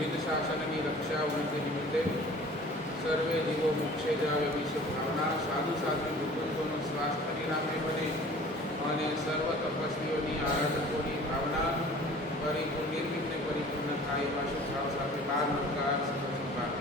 जिन शासन की रक्षा उनके निमित्ते सर्वे जीवो मोक्षे जावे विश्व भावना साधु साधु मुकुंदों स्वास्थ्य निरामे बने અને સર્વ તપસ્વીઓની આરાધકોની ભાવના પરિપૂર્ણ નિર્વિઘ્ને પરિપૂર્ણ થાય એવા શુભાવ સાથે 12 નમસ્કાર સંભાળ.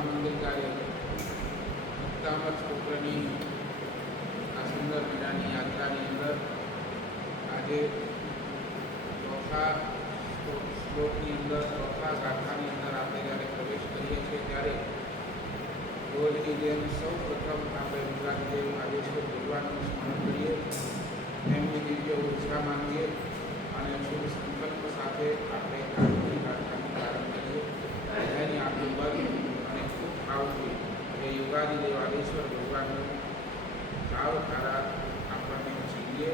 મંગલ કાર્ય મુક્તામત સ્તોત્રની આ સુંદર મજાની યાત્રાની અંદર આજે ચોથા શ્લોકની અંદર ચોથા ગાથાની અંદર આપણે જ્યારે પ્રવેશ કરીએ છીએ ત્યારે રોજની જેમ સૌ પ્રથમ આપણે વિરાજદેવ આદેશ્વર ભગવાનનું સ્મરણ કરીએ, એમની દિવ્ય ઉર્જા માંગીએ અને શુભ સંકલ્પ સાથે આપણે આજની ગાથાનો પ્રારંભ કરીએ. એની આપણી વર્ગ ભાવથી એ યુગાદી દેવાદેશ્વર ભગવાનનો ભાવ ધારા આપણને જીવીએ.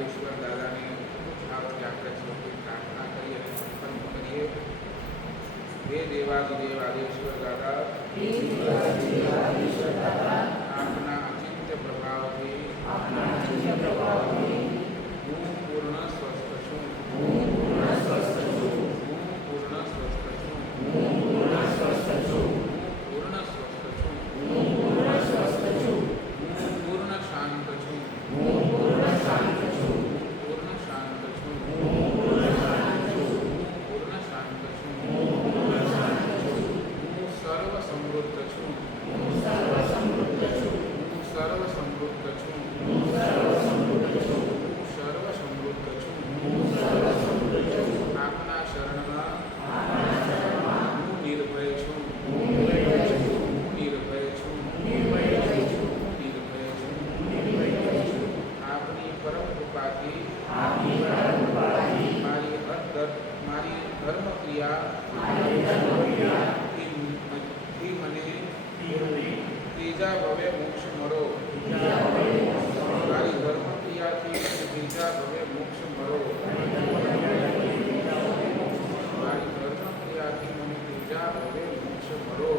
ईश्वर दादा ने भावથી આપણે સૌથી પ્રાર્થના કરીએ અને સંકલ્પ કરીએ. હે દેવાધિદેવ આદેશ્વર દાદા, આપના અચિંત્ય પ્રભાવથી હું પૂર્ણ સ્વસ્થ છું. હું પૂર્ણ સ્વસ્થ છું. પૂર્ણ સ્વસ્થ છું. પૂર્ણ શાંત છું. ત્રીજા ભવે મોક્ષ મળો. મારી ધર્મ ક્રિયાથી ત્રીજા ભવે મોક્ષ મળો. મારી ધર્મ ક્રિયાથી મને ત્રીજા ભવે મોક્ષ મળો.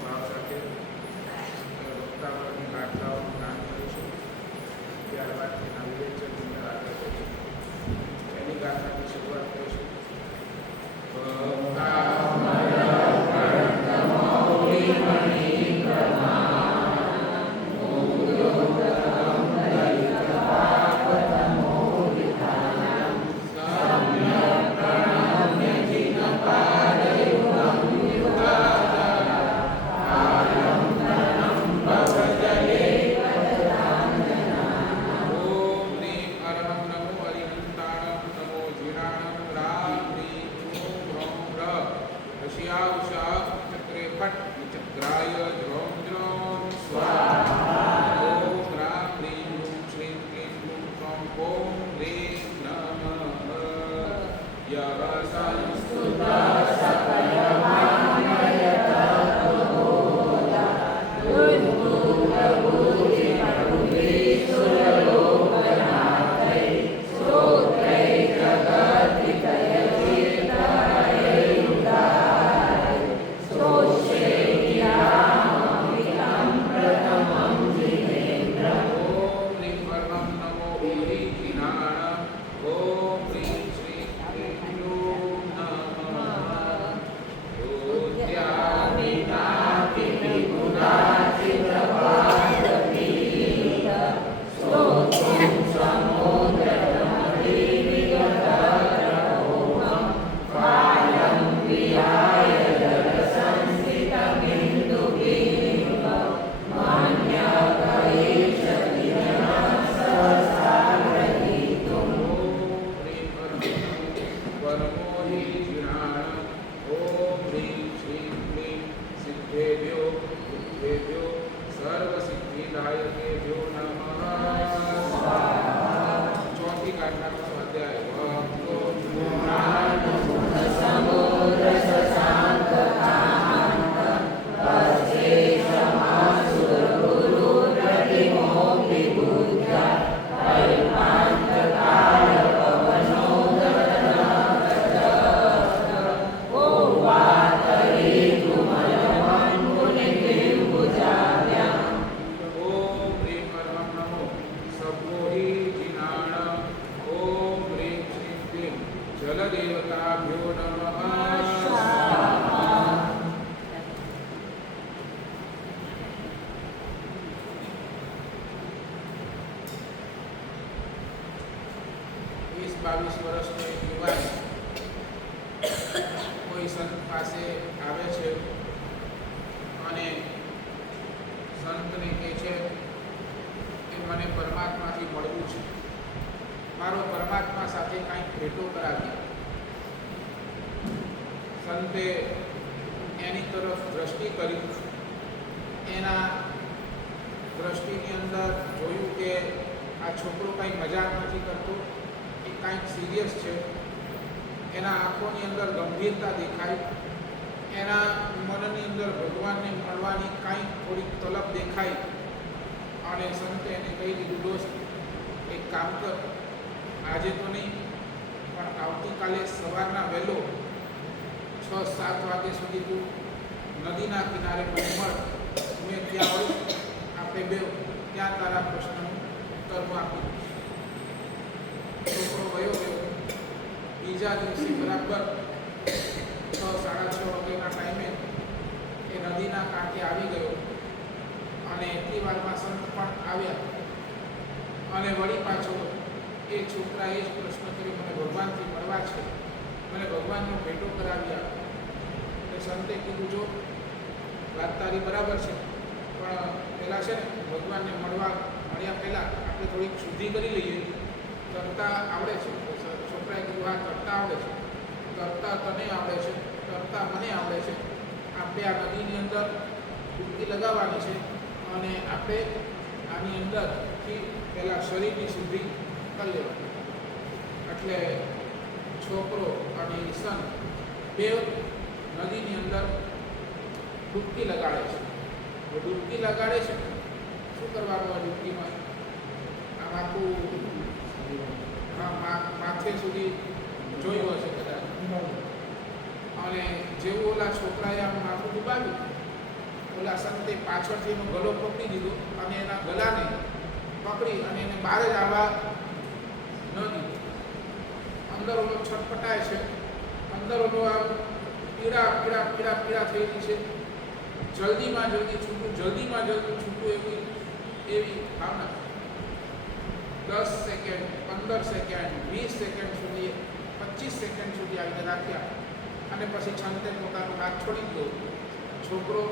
ભાવ સાથે વક્તાવળની વાર્તાઓનું ગાન કરીશું. ત્યારબાદ તેના વિવેચનની અંદર આગળ કરીએ. ઓમ હ્રીં નમઃ યહ સંસ્તુત જલદેવતાભ્યો નમઃ. વીસ 22 વર્ષનો એક યુવાન કોઈ સંત પાસે આવે છે અને સંતને કહે છે કે મને પરમાત્માથી મળવું છે, મારો પરમાત્મા સાથે કંઈક ભેટો કરાવી. સંતે એની તરફ દ્રષ્ટિ કરી, એના દ્રષ્ટિની અંદર જોયું કે આ છોકરો કંઈ મજાક નથી કરતો, એ કંઈક સિરિયસ છે. એના આંખોની અંદર ગંભીરતા દેખાય, એના મનની અંદર ભગવાનને મળવાની કંઈક થોડીક તલબ દેખાય. અને સંતે એને કહી દીધું, દોસ્ત એક કામ કર, આજે તો નહીં પણ આવતીકાલે સવારના વહેલો 6-7 વાગ્યા સુધી તું નદીના કિનારે મને મળ, મેં ત્યાં હોય આપણે બે ત્યાં તારા પ્રશ્નનું ઉત્તર હું આપી દઈશ. છોકરો ગયો. બીજા દિવસે બરાબર 6-6:30 વાગ્યાના ટાઈમે એ નદીના કાંઠે આવી ગયો અને એટલી વારમાં સંત પણ આવ્યા અને વળી પાછો એ છોકરાએ જ પ્રશ્ન કર્યો, મને ભગવાનથી મળવા છે, મને ભગવાનનો ભેટો કરાવી આપ. એટલે સંતે કીધું, જો વાત તારી બરાબર છે, પણ પહેલાં છે ને ભગવાનને મળ્યા પહેલાં આપણે થોડીક શુદ્ધિ કરી લઈએ. તરતા આવડે છે? છોકરાએ કીધું, હા તરતા આવડે છે. તરતા તને આવડે છે, તરતા મને આવડે છે. આપણે આ નદીની અંદર ડૂબકી લગાવવાની છે અને આપણે આની અંદરથી પહેલાં શરીરની શુદ્ધિ કરી લેવાની. એટલે છોકરો અને સંત બે નદીની અંદર ડૂબકી લગાડે છે. ડૂબકી લગાડે છે, શું કરવાનું આ ડૂબકીમાં? આમ આખું માથે સુધી જોયું હશે કદાચ. અને જેવું ઓલા છોકરાએ આમ માથું ડૂબાવ્યું, ઓલા સંતે પાછળથી એનો ગળો પકડી દીધો અને એના ગળાને પકડી અને એને બહાર જ આવવા ન દીધો. અંદર ઓલો છટપટાય છે, અંદર ઓલો આમ પીડા થયેલી છે. જલ્દીમાં જલ્દી છૂટું એવી ભાવના. 10 સેકન્ડ, 15 સેકન્ડ, 20 સેકન્ડ સુધી, 25 સેકન્ડ સુધી આવી રાખ્યા અને પછી છંતે પોતાનો હાથ છોડી દીધો. છોકરો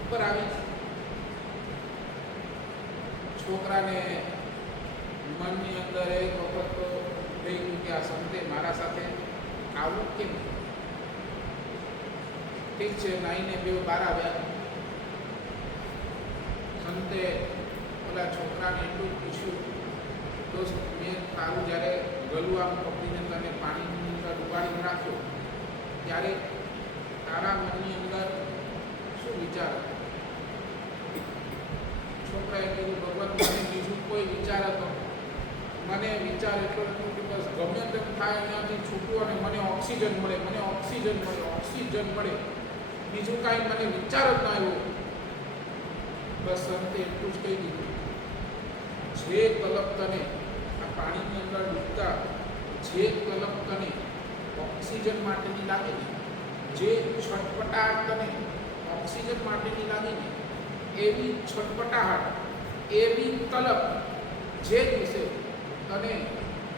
ઉપર આવી. છોકરાને મનની અંદર એક વખત તો થઈ ગયું કે આ સંતે મારા સાથે આવું કેમ? ઠીક છે, નાઈને બેવ બહાર આવ્યા. સંતે ઓલા છોકરાને એટલું પૂછ્યું, દોસ્ત મેં તારું જ્યારે ગલું આમ પકડીને તને પાણીની અંદર ડુબાડીને રાખ્યો ત્યારે તારા મનની અંદર શું વિચાર? છોકરાએ કીધું, ભગવાન મને બીજું કોઈ વિચાર હતો? મને વિચાર એટલો હતો કે બસ ગમે તેમ થાય એનાથી છૂટવું અને મને ઓક્સિજન મળે, મને ઓક્સિજન મળે, ઓક્સિજન મળે, બીજું કાંઈ મને વિચાર જ ના આવ્યો. બસ અંતે એટલું જ કહી દીધું, જે તલબ તને આ પાણીની અંદર ડૂબતા જે તલબ તને ઓક્સિજન માટેની લાગે ને, જે છટપટાટ તને ઓક્સિજન માટેની લાગે ને, એવી છટપટાહટ, એવી તલબ જે દિવસે તને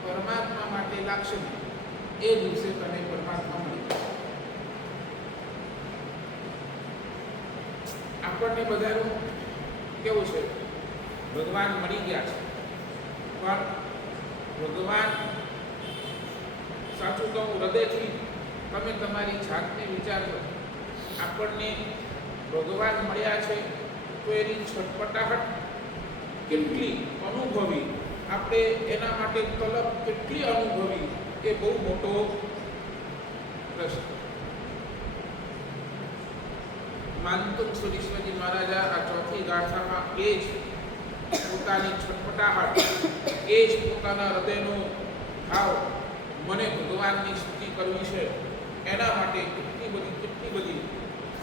પરમાત્મા માટે લાગશે ને, એ દિવસે તને પરમાત્મા મળી જશે. આપણને બધાનું કેવું છે? ભગવાન મળી ગયા છે, પણ ભગવાન, સાચું કહું, હૃદયથી તમે તમારી જાતને વિચારજો, આપણને ભગવાન મળ્યા છે તો એની છટપટાહટ કેટલી અનુભવી, આપણે એના માટે તલબ કેટલી અનુભવી, એ બહુ મોટો પ્રશ્ન. માનતુંગ સુરેશ્વરજી મહારાજા આ ચોથી ગાથામાં એ જ પોતાની છટપટાહટ, એ જ પોતાના હૃદયનો ભાવ, મને ભગવાનની સ્તુતિ કરવી છે, એના માટે કેટલી બધી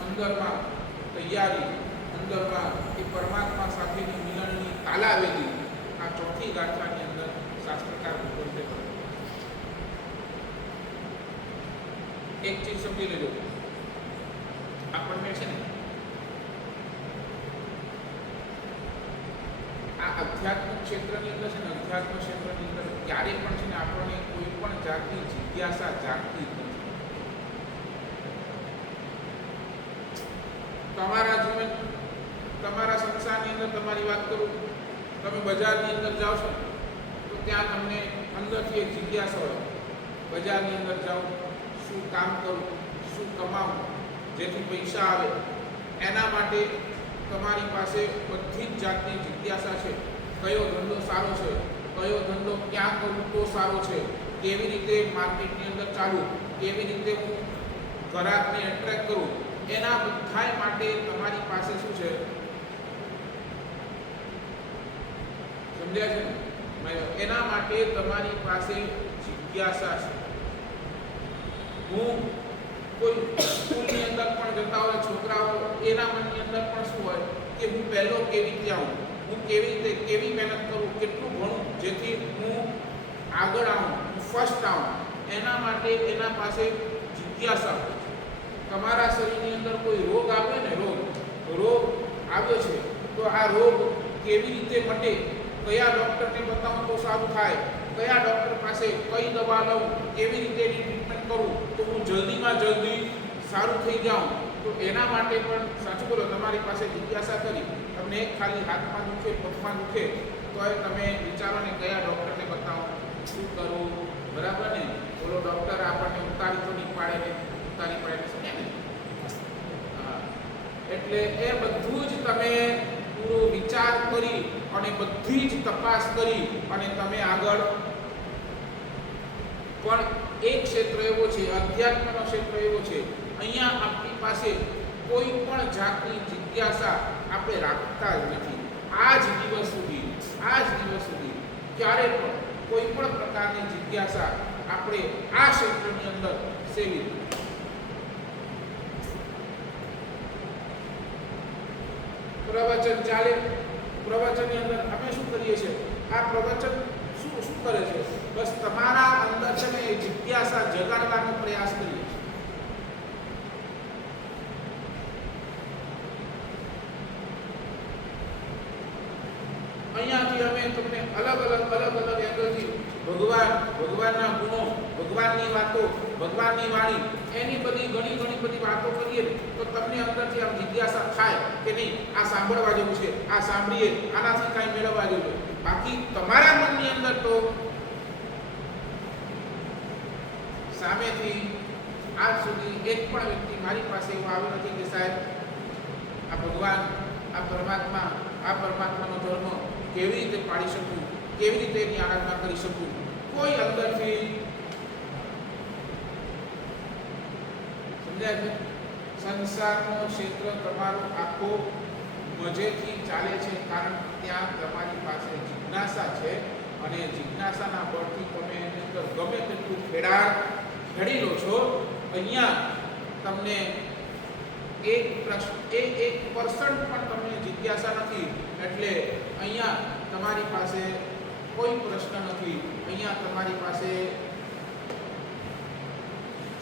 અંદરમાં તૈયારી, અંદરમાં એ પરમાત્મા સાથેની મિલનની તાલાવેદી આ ચોથી ગાથાની અંદર શાસ્ત્રકાર ભગવંતે કરી. એક ચીજ સમજી લેજો, આપણને છે ને આ આધ્યાત્મિક ક્ષેત્રની અંદર છે ને, અધ્યાત્મ ક્ષેત્રની અંદર ક્યારે પણ છે ને આપણને કોઈ પણ જાતની જિજ્ઞાસા જાગતી જ નથી. તમારા જીવન, તમારા સંસારની અંદર તમારી વાત કરું, તમે બજારની અંદર જાઓ છો તો ત્યાં તમને અંદરથી એક જિજ્ઞાસા હોય, બજારની અંદર જાઓ, શું કામ કરું, શું કમાવું જેથી પૈસા આવે, એના માટે તમારી પાસે બધી જ જાતની જિજ્ઞાસા છે. કયો ધંધો સારો છે, કયો ધંધો ક્યાં કરવું તો સારો છે, કેવી રીતે માર્કેટની અંદર ચાલવું, કેવી રીતે હું ગ્રાહકને એટ્રેક્ટ કરું, એના બધા માટે તમારી પાસે શું છે? સમજ્યા છે ને? એના માટે તમારી પાસે જિજ્ઞાસા છે. હું કોઈ સ્કૂલની અંદર પણ જતા હોય છોકરાઓ, એના મનની અંદર પણ શું હોય કે હું પહેલો કેવી રીતે આવું, હું કેવી રીતે કેવી મહેનત કરું, કેટલું ભણું જેથી હું આગળ આવું, હું ફર્સ્ટ આવું, એના માટે એના પાસે જિજ્ઞાસા હોય. તમારા શરીરની અંદર કોઈ રોગ આવ્યો ને, રોગ આવ્યો છે તો આ રોગ કેવી રીતે મટે, કયા ડૉક્ટરને બતાવું તો સારું થાય, કયા ડૉક્ટર પાસે કઈ દવા લઉં, કેવી રીતે એની ટ્રીટમેન્ટ કરું તો હું જલ્દીમાં જલ્દી સારું થઈ જાઉં, તો એના માટે પણ સાચું બોલો તમારી પાસે જિજ્ઞાસા કરી. તમને એક ખાલી હાથમાં દુખે, પગમાં દુખે તો તમે વિચારો ને કયા ડૉક્ટરને બતાવો, શું કરવું, બરાબર ને? બોલો ડૉક્ટર આપણને ઉતારી તો નહીં પાડે ને, ઉતારી પડે ને, સમજ્યા ને? હા, એટલે એ બધું જ તમે પૂરો વિચાર કરી અને બધી જ તપાસ કરી અને તમે આગળ. પણ એક ક્ષેત્ર એવો છે, અધ્યાત્મનો ક્ષેત્ર એવો છે, અહીંયા આપણી પાસે કોઈ પણ જાતની જિજ્ઞાસા આપણે રાખતા જ નથી. આ જ દિવસ સુધી ક્યારે પણ કોઈ પણ પ્રકારની જિજ્ઞાસા આપણે આ ક્ષેત્રની અંદર સેવી નથી. પ્રવચન ચાલે, પ્રવચનની અંદર અમે શું કરીએ છીએ? આ પ્રવચન શું કરે છે? બસ તમારા અંદર છે ને જિજ્ઞાસા જગાડવાનો પ્રયાસ કરીએ છીએ. અહીંયાથી અમે તમને અલગ અલગ એંગલથી ભગવાનના ગુણો, ભગવાનની વાતો, ભગવાનની વાણી, એની બધી ઘણી બધી વાતો કરીએ તો તમને અંદરથી આમ જિજ્ઞાસા થાય કે નહીં, આ સાંભળવા જેવું છે, આ સાંભળીએ, આનાથી કાંઈ મેળવવા જેવું છે. બાકી તમારા મનની અંદર તો સામેથી આજ સુધી એક પણ વ્યક્તિ મારી પાસે એવો આવ્યો નથી કે સાહેબ આ ભગવાન, આ પરમાત્માનો ધર્મ કેવી રીતે પાળી શકું, કેવી રીતે એની આરાધના કરી શકું, અંદરથી સમજાય છે? સંસારનો ક્ષેત્ર તમારો આખો મજેથી ચાલે છે, કારણ ત્યાં તમારી પાસે જિજ્ઞાસા છે અને જિજ્ઞાસાના બળથી તમે એની અંદર ગમે તેટલું ખેડી લો છો. અહીંયા તમને 1% પણ તમને જિજ્ઞાસા નથી, એટલે અહીંયા તમારી પાસે કોઈ પ્રશ્ન નથી. અહીંયા તમારી પાસે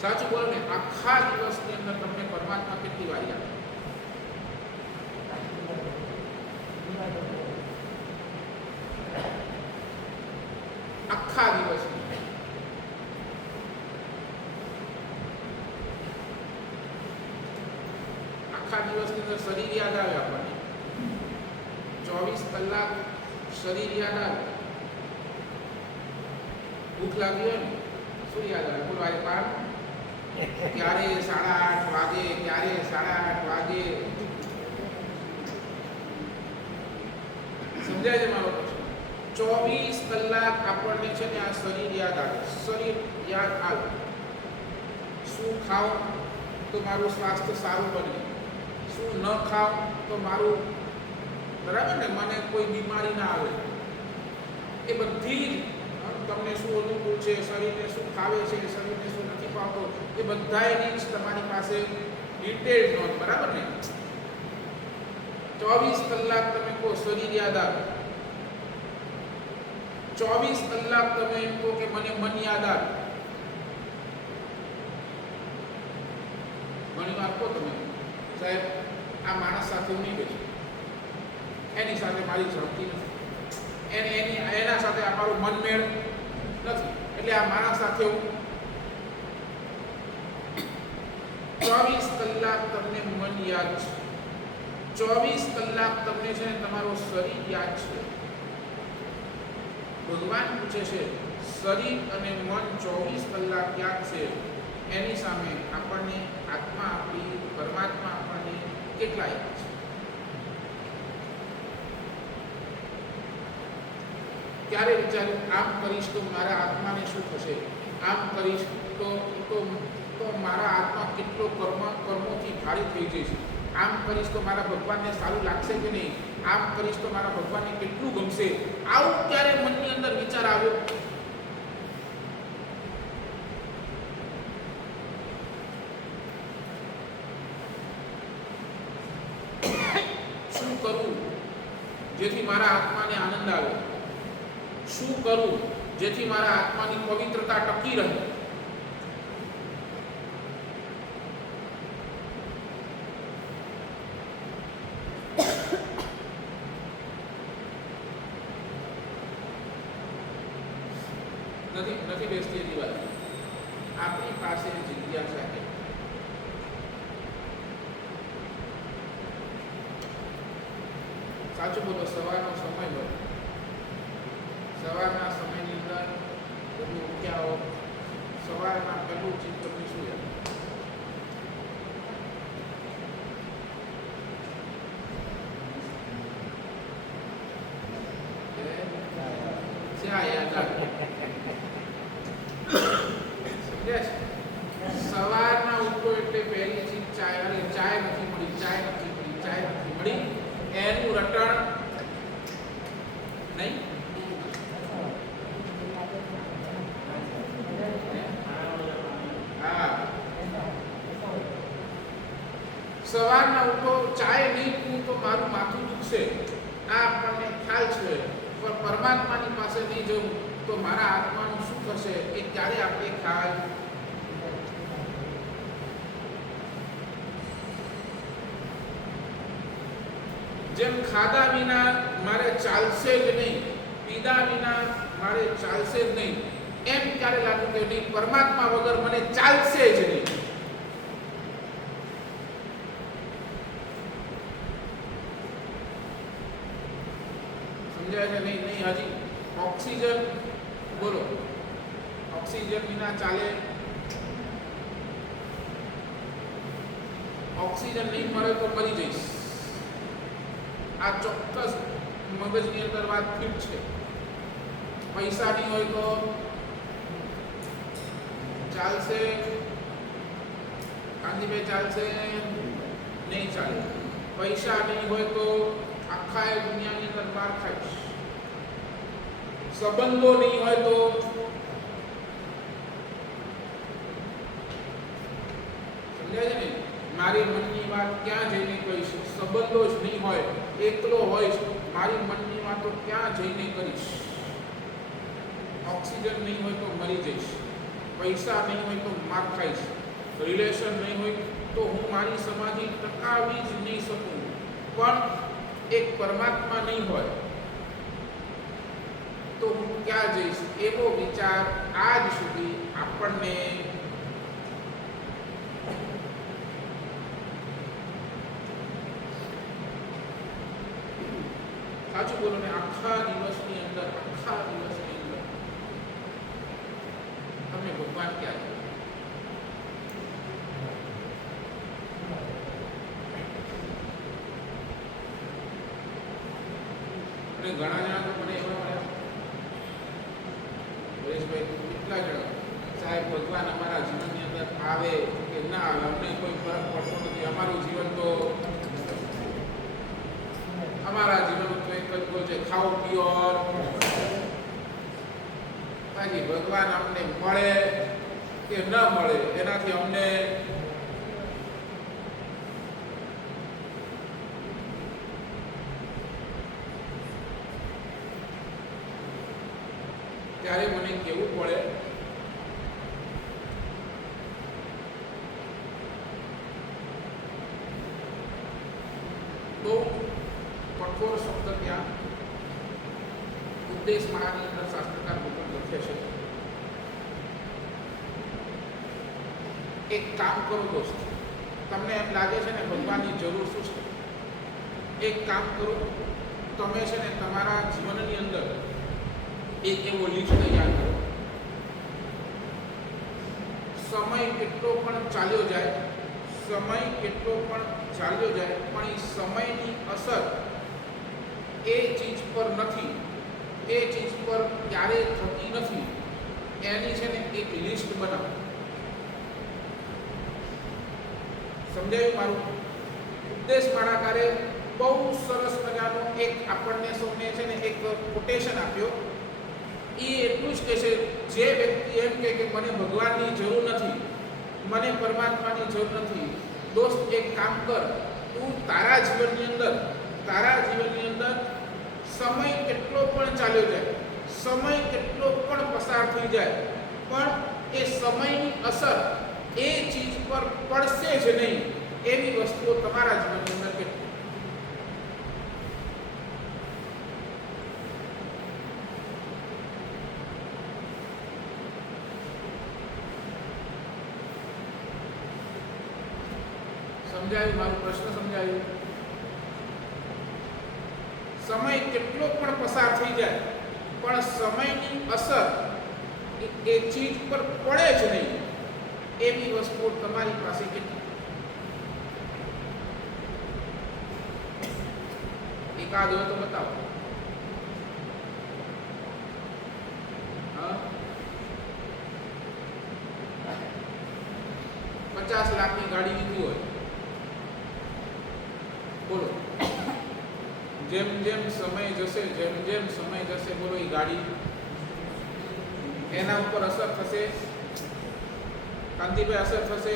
સાચું બોલો ને, આખા દિવસની અંદર તમને પરમાત્મા કેટલી વાર યાદ? આખા દિવસની અંદર શરીર યાદ આવે આપણને. 24 કલાક શરીર યાદ આવે. ભૂખ લાગી હોય ને શું યાદ આવે? બોલો આ પાર ક્યારે 8:30 વાગે, ક્યારે 8:30 વાગે. સમજાય છે મારો પ્રશ્ન? 24 કલાક આપણને છે ને આ શરીર યાદ આવે. શરીર યાદ આવે. શું ખાવ તો મારું સ્વાસ્થ્ય સારું બને, શું ન ખાવ તો મારું બરાબર ને, મને કોઈ બીમારી ના આવે. એ બધી તમને શું અનુકૂળ છે, શરીરને શું ખાવે છે, શરીરને શું નથી ખાવતો, એ બધા એની તમારી પાસે ડિટેલ નોંધ, બરાબર ને? 24 કલાક તમે કહો શરીર યાદ આવે, 24 કલાક તમે એમ કહો કે મને મન યાદ આવે. ઘણી વાર કહો તમે સાહેબ આ માણસ સાથે હું નહીં બેસું, એની સાથે મારી ઝડપી નથી, એના સાથે અમારું મન મેળ નથી, એટલે આ માણસ સાથે હું 24 કલાક તમને મન યાદ છે, 24 કલાક તમને છે ને તમારું શરીર યાદ છે. ભગવાન પૂછે છે શરીર અને મન 24 કલાક યાદ છે, એની સામે આપણને આત્મા આપણી પરમાત્મા આપણને કેટલા યાદ છે? ક્યારે વિચાર્યું આમ કરીશ તો મારા આત્માને શું થશે, આમ કરીશ તો મારા આત્મા કેટલો કર્મોથી ભારી થઈ જશે, આમ કરીશ તો મારા ભગવાનને સારું લાગશે કે નહીં, આમ કરીશ તો મારા ભગવાનને કેટલું ગમશે? આવું ક્યારે મનની અંદર વિચાર આવ્યો? શું કરું જેથી મારા આત્માને આનંદ આવે? શું કરું જેથી મારા આત્માની પવિત્રતા ટકી રહે? નથી બેસતી એની વાત. આપણી પાસે જિજ્ઞાસા છે. સાચું બોલો, સવારનો સમય હોય, સવારના સમયની અંદર બધું ઉઠ્યા હો, સવારના પહેલું ચીજ તમને શું યાદ? સવારના ઉઠો એટલે પહેલી ચીજ ચાય. અરે ચાય નથી મળી, એનું રટણ નહીં. હા, સવારના ઉઠો ચાય નહીં પીવું તો મારું માથું દુખશે, આ આપણને ખ્યાલ છે. પણ પરમાત્માની પાસે નહીં જવું તો મારા આત્માનું શું થશે એ ત્યારે આપણે ખ્યાલ. જેમ ખાધા વિના મારે ચાલશે જ નહીં, પીધા વિના મારે ચાલશે જ નહીં, એમ ક્યારે લાગ્યું કે નહીં પરમાત્મા વગર મને ચાલશે જ નહીં? સમજાય છે? નહીં હજી ઓક્સિજન બોલો, ઓક્સિજન વિના ચાલે, ઓક્સિજન નહીં મળે તો મરી જઈશ. આ ચોક્કસ મગજની અંદર વાત ફિટ છે. પૈસા નહીં હોય તો ચાલશે? કાંતિભાઈ ચાલશે? નહીં ચાલે. પૈસા નહીં હોય તો આખા દુનિયાની અંદર માર ખાઈશ. સંબંધો નહીં હોય તો સમજાય છે ને? મારી મનની વાત ક્યાં જઈને કહીશ? સંબંધો જ નહીં હોય, એકલો હોઈશ, મારી મનની વાતો ક્યાં જઈને કરીશ? ઓક્સિજન નહીં હોય તો મરી જઈશ, પૈસા નહીં હોય તો માર ખાઈશ, રિલેશન નહીં હોય તો હું મારી સમાધિ ટકાવી જ નહીં શકું. પણ એક પરમાત્મા નહીં હોય તો હું ક્યાં જઈશ? એવો વિચાર આજ સુધી આપણને સાચું બોલો ને, આખા દિવસની અંદર તમને ભગવાન ક્યાં છે? અને ઘણા જણા તો મને એવા મળ્યા, પરેશભાઈ કેટલા જણા સાહેબ ભગવાન અમારા જીવનની અંદર આવે કે ના આવે અમને કોઈ ફરક પડતો નથી, અમારું જીવન તો અમારા જીવનનું તો એક જ ગોલ છે, ખાઓ પીઓ. બાકી ભગવાન અમને મળે કે ન મળે એનાથી અમને ત્યારે મને કહેવું પડે બહુ કઠોર શબ્દ ત્યાં ઉપદેશ માળાની અંદર શાસ્ત્રકાર લોકો લખે છે. એક કામ કરો દોસ્ત, તમને એમ લાગે છે ને ભગવાનની જરૂર શું છે? એક કામ કરો, તમે છે ને તમારા જીવનની અંદર એક એવો લિસ્ટ તૈયાર કરો. સમય કેટલો પણ ચાલ્યો જાય, પણ એ સમયની અસર એ ચીજ પર નથી, એ ચીજ પર ક્યારે થતી નથી, એની છે ને એક લિસ્ટ બનાવો. સમજાયું મારું? ઉપદેશ માળાકારે બહુ સરસ મજાનો એક આપણને સૌને છે ને એક કોટેશન આપ્યો. એ એટલું જ કહે છે, જે વ્યક્તિ એમ કે મને ભગવાનની જરૂર નથી, મને પરમાત્માની જરૂર નથી, દોસ્ત એક કામ કર, તું તારા જીવનની અંદર સમય કેટલો પણ ચાલ્યો જાય, સમય કેટલો પણ પસાર થઈ જાય, પણ એ સમયની અસર એ ચીજ પર પડશે જ નહીં એવી વસ્તુઓ તમારા જીવનની અંદર કેટલી. સમજાયું મારો પ્રશ્ન? સમજાયું? સમય કેટલો પણ પસાર થઈ જાય પણ સમયની અસર એ ચીજ પર પડે જ નહીં એવી વસ્તુઓ તમારી પાસે કેટલી? એકાદ હોય તો બતાવો. હા, 50 લાખની ગાડી લીધી હોય, બોલો, જેમ જેમ સમય જશે બોલો એ ગાડી એના ઉપર અસર થશે. કાંતિભાઈ અસર થશે?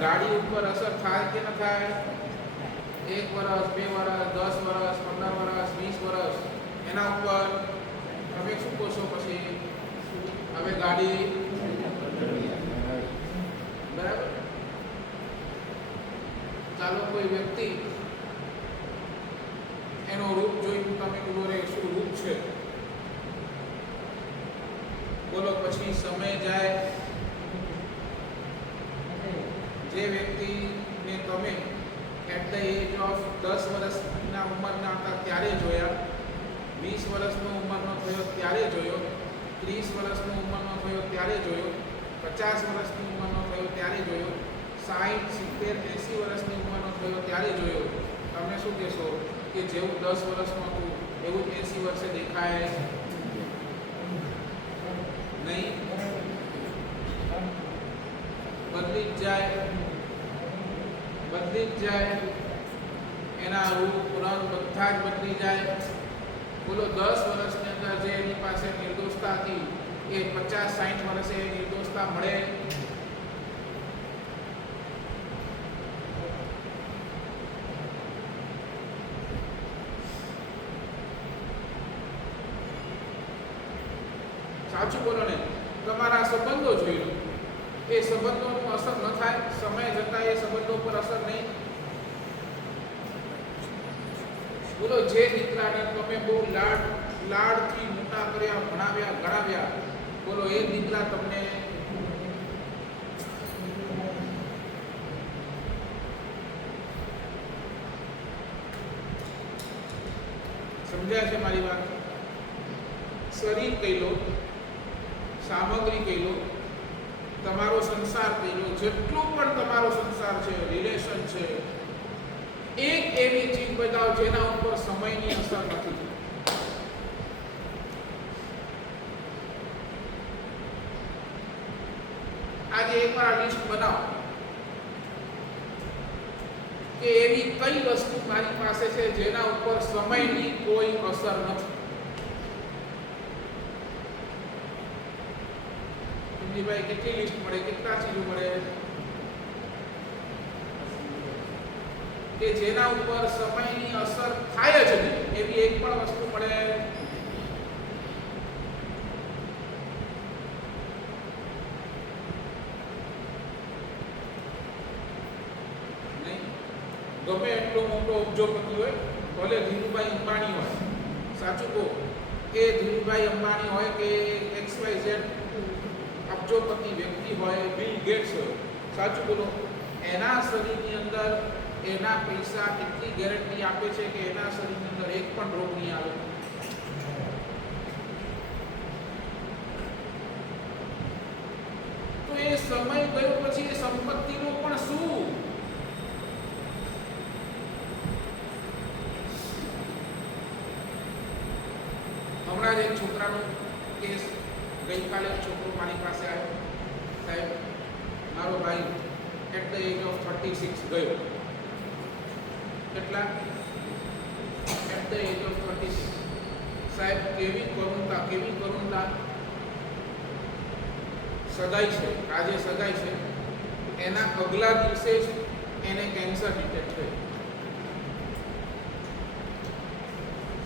ગાડી ઉપર અસર થાય કે ન થાય? 1 વર્ષ, 2 વર્ષ, 10 વર્ષ, 15 વર્ષ, 20 વર્ષ એના ઉપર તમે શું કહો છો? પછી હવે ગાડી બરાબર. ચાલો કોઈ વ્યક્તિ એનો રૂપ જોઈને તમે બોલો રે શું રૂપ છે, બોલો. પછી સમય જાય, જે વ્યક્તિને તમે એટ ધ એજ ઓફ 10 વર્ષના ઉંમરના હતા ત્યારે જોયા, 20 વર્ષનો ઉંમરનો થયો ત્યારે જોયો, 30 વર્ષનો ઉંમરનો થયો ત્યારે જોયો, 50 વર્ષની ઉંમરનો થયો ત્યારે જોયો, 60, 70, 80 વર્ષની ઉંમરનો થયો ત્યારે જોયો. તમે શું કહેશો કે જેવું 10 વર્ષનું હતું એવું 80 વર્ષે દેખાય નહીં? બદલી જ જાય, એના રૂપ રંગ બધા જ બદલી જાય. બોલો 10 વર્ષની અંદર જે એની પાસે નિર્દોષતા હતી એ 50-60 વર્ષે નિર્દોષતા મળે? સાચું બોલો ને? તમારા સંબંધો જોઈ લો, એ સંબંધોનું અસર ન થાય? સમય જતા એ સંબંધો પર અસર નહીં? બોલો, જે દીકરાને તમે બહુ લાડથી મોટા કર્યા, ભણાવ્યા, ગણાવ્યા, બોલો એ દીકરા તમને સમજ્યા છે મારી વાત? શરીર કહી લો, સામગ્રી કહી લો, તમારો સંસાર કહી લો, જેટલો પણ તમારો સંસાર છે, રિલેશન છે, એક એવી ચીજ બતાવો જેના ઉપર સમયની અસર નથી. આજે એકવાર લિસ્ટ બનાવો કે એવી કઈ વસ્તુ મારી પાસે છે જેના ઉપર સમયની કોઈ અસર નથી. ભાઈ કેટલી લિસ્ટ મળે, કેટલા ચીજો મળે કે જેના ઉપર સમયની અસર થાય જ નહીં, એવી એક પણ વસ્તુ મળે? નહીં. ગમે એટલો મોટો ઉદ્યોગપતિ હોય, ભલે ધીરુભાઈ અંબાણી હોય, સાચું કહો, કે ધીરુભાઈ અંબાણી હોય કે XYZ અબજોપતિ વ્યક્તિ હોય, બિલ ગેટ્સ હોય, સાચું બોલો, એના શરીરની અંદર એના પૈસા એટલી ગેરંટી આપે છે કે એના શરીરની અંદર એક પણ રોગ નહીં આવે. તો એ સમય ગયો પછી એ સંપત્તિનું પણ શું? હમણાં જ એક છોકરાનો કેસ, ગઈકાલે એક છોકરો મારી પાસે આવ્યો, સાહેબ મારો ભાઈ એટ ધ એજ ઓફ 36 ગયો. કેટલા? At the age of 36. સાહેબ કેવી કરુણતા. સગાઈ છે, આજે સગાઈ છે, એના અગલા દિવસે જ એને કેન્સર ડિટેક્ટ થયું.